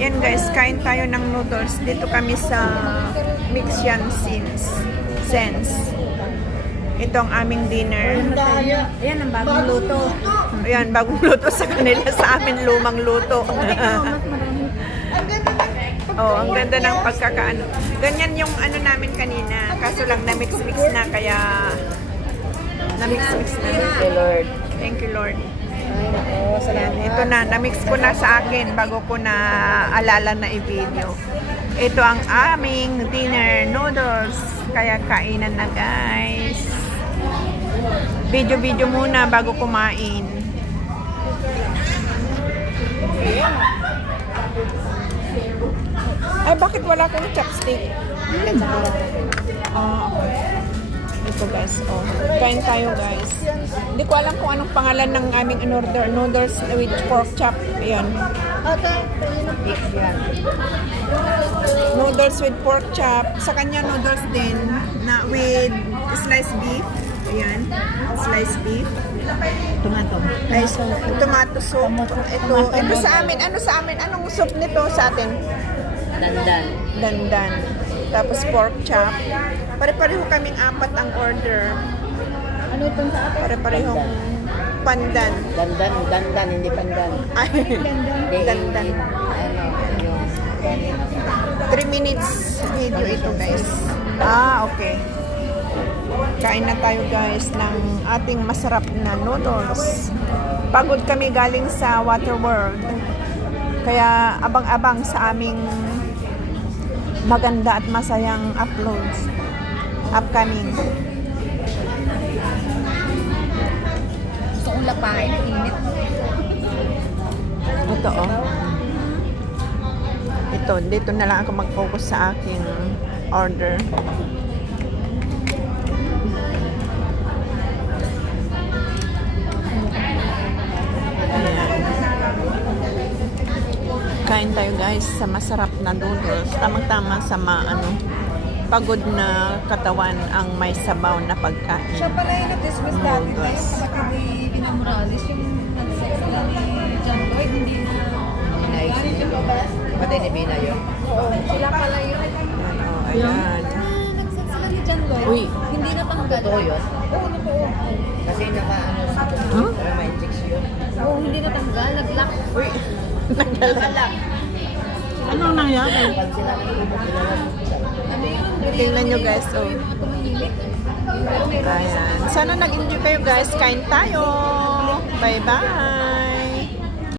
Yan guys, kain tayo ng noodles. Dito kami sa Mixian Sense. Ito ang aming dinner. Ayan ang bagong luto. Ayan, bagong luto sa kanila. Sa amin, lumang luto. Oh, ang ganda ng pagkakaano. Ganyan yung ano namin kanina. Kaso lang na-mix-mix na, kaya na-mix-mix na. Thank you, Lord. Thank you, Lord. Ay, Ayan, ito na, na-mix ko na sa akin bago ko na alala na i-video. Ito ang aming dinner noodles. Kaya kainan na guys. Video-video muna bago kumain. Ay, bakit wala akong chopstick? Okay. Ito guys, oh. Kain tayo guys. Hindi ko alam kung anong pangalan ng aming in-order. Noodles with pork chop. Ayan. beef yan. Noodles with pork chop. Sa kanya noodles din na with sliced beef. Ayan. Sliced beef. Tomato. Ay, tomato soup. Ito sa amin. Ano sa amin? Anong soup nito sa atin? Dandan. Dandan. Tapos pork chop. Pare-pareho kaming apat ang order. Ano itong sa atin? Pare-parehong pandan. Dandan, hindi pandan. Ay, dandan. Ano, yung 3 minutes video ito guys. Okay. Kain na tayo guys ng ating masarap na noodles. Pagod kami galing sa Waterworld. Kaya abang-abang sa aming maganda at masayang uploads. Upcoming. gusto kong lapain, init. Ito oh. Ito, dito na lang ako mag-focus sa aking order. Ayan. Kain tayo guys sa masarap na noodles. Tamang-tama sa pagod na katawan ang may sabaw na pagkain. Siya pala yung nag-dismiss dati na yung kapatid ni Dina Morales, yung nag-sex na ni John Lloyd, hindi na... Galing yung babas? Pati ni Bina yun. Oo, sila pala yun. Ayan. Nag-sex sila ni John Lloyd. Uy. Hindi natanggal. Totoo yun? Oo, totoo. Kasi Huh? may injection. Oo, hindi natanggal. Nag-lock. Uy. Nakalak. Anong nangyari? Pag sila Ano yun? Tingnan nyo guys, oh. Yung mga tumahimik. Ayan. Sana nag-enjoy kayo guys. Kain tayo. Bye-bye.